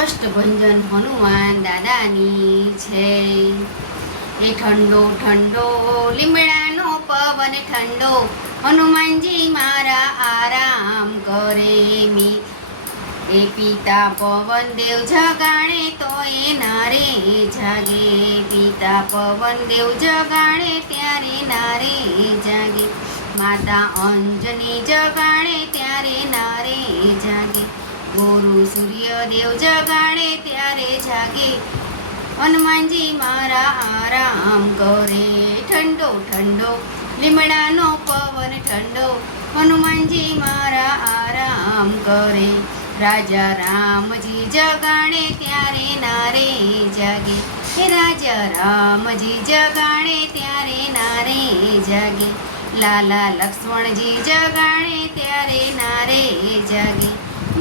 કષ્ટભંજન હનુમાન દાદાની છે એ ઠંડો ઠંડો, લીમડાનો પવન ઠંડો, હનુમાનજી મારા આરામ કરે મી. એ પિતા પવન દેવ જગાણે તો એ નારે જાગે. પિતા પવન દેવ જગાણે ત્યારે નારે જાગે. માતા અંજની જગાણે ત્યારે નારે જાગે. ગુરુ સૂર્યદેવ જગાડે ત્યારે જાગે. હનુમાનજી મારા આરામ કરે. ઠંડો ઠંડો, લીમડાનો પવન ઠંડો. હનુમાનજી મારા આરામ કરે. રાજા રામજી જગાડે ત્યારે નારે જાગે. હે રાજા રામજી જગાડે ત્યારે નારે જાગે. લાલા લક્ષ્મણજી જગાણે ત્યારે નારે જાગે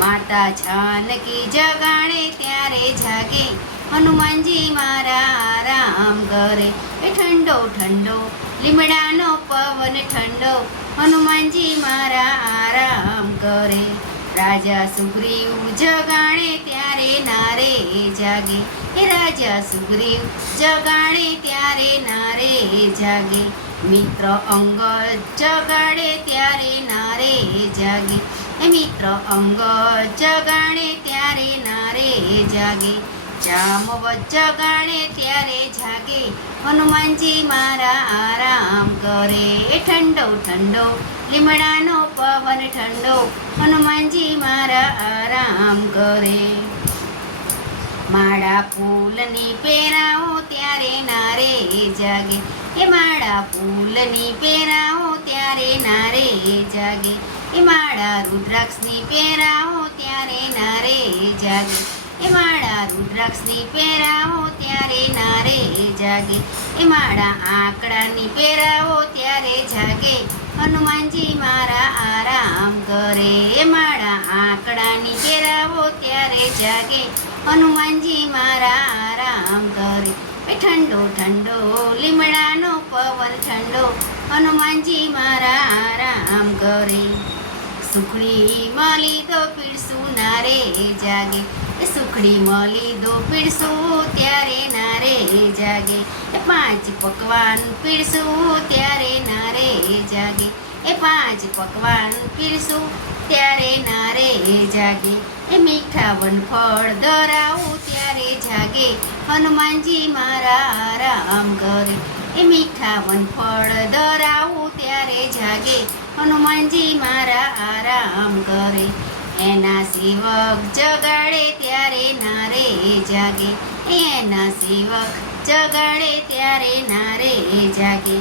માતા જાનકી જગાણે ત્યારે જાગે. હનુમાનજી મારા આરામ કરે એ ઠંડો ઠંડો, લીમડાનો પવન ઠંડો. હનુમાનજી મારા આરામ કરે રાજા સુગ્રીવ જગાણે ત્યારે નારે જાગે. એ રાજા સુગ્રીવ જગાણે ત્યારે નારે જાગે. મિત્ર અંગત જગાડે ત્યારે નારે જાગે. મિત્ર, અંગ જગાણે ત્યારે નારે જાગે. જામવત જગાણે ત્યારે જાગે. હનુમાનજી મારા આરામ કરે. ઠંડો ઠંડો, લીમડાનો પવન ઠંડો. હનુમાનજી મારા આરામ કરે. માળા ફૂલની પહેરાવો ત્યારે નારે જાગે. એ માળા ફૂલની પહેરાવો ત્યારે નારે જાગે. એ માળા રુદ્રાક્ષની પહેરાવો ત્યારે નારે જાગે. એ માળા રુદ્રાક્ષની પહેરાવો ત્યારે નારે જાગે. એ માળા આંકડાની પહેરાવો ત્યારે જાગે. હનુમાનજી મારા આરામ કરે. એ માળા આંકડાની પહેરાવો ત્યારે જાગે. હનુમાનજી મારા આરામ કરે. ઠંડો ઠંડો લીમડાનો પવન ઠંડો હનુમાનજી મારા આરામ કરે સુખડી મળી દો પીરસું નારે જાગે. એ સુખડી મળી દો પીરસું ત્યારે નારે જાગે. એ પાંચ પકવાન પીરસું ત્યારે નારે જાગે. એ પાંચ પકવાન પીરસું ત્યારે નારે જાગે. એ મીઠા વનફળ ધરાવું ત્યારે જાગે. હનુમાનજી મારા આરામ કરે એ મીઠા વનફળ ધરાવું જાગે હનુમાનજી મારા આરામ કરે. એના સેવક જગાડે ત્યારે નારે જાગે. એના સેવક જગાડે ત્યારે નારે જાગે.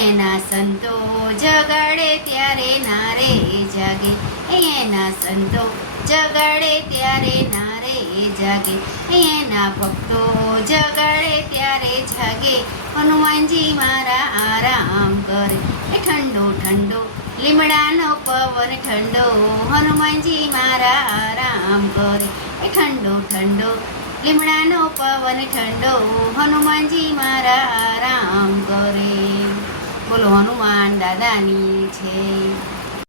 એના સંતો જગાડે ત્યારે નારે જાગે. એના સંતો જગાડે ત્યારે નારે જાગે. એના ભક્તો જગાડે ત્યારે જાગે. હનુમાનજી મારા આરામ કરે. એ ઠંડો ઠંડો, લીમડાનો પવન ઠંડો. હનુમાનજી મારા આરામ કરે. એ ઠંડો ઠંડો, લીમડાનો પવન ઠંડો. હનુમાનજી મારા આરામ કરે. બોલો, હનુમાન દાદાની છે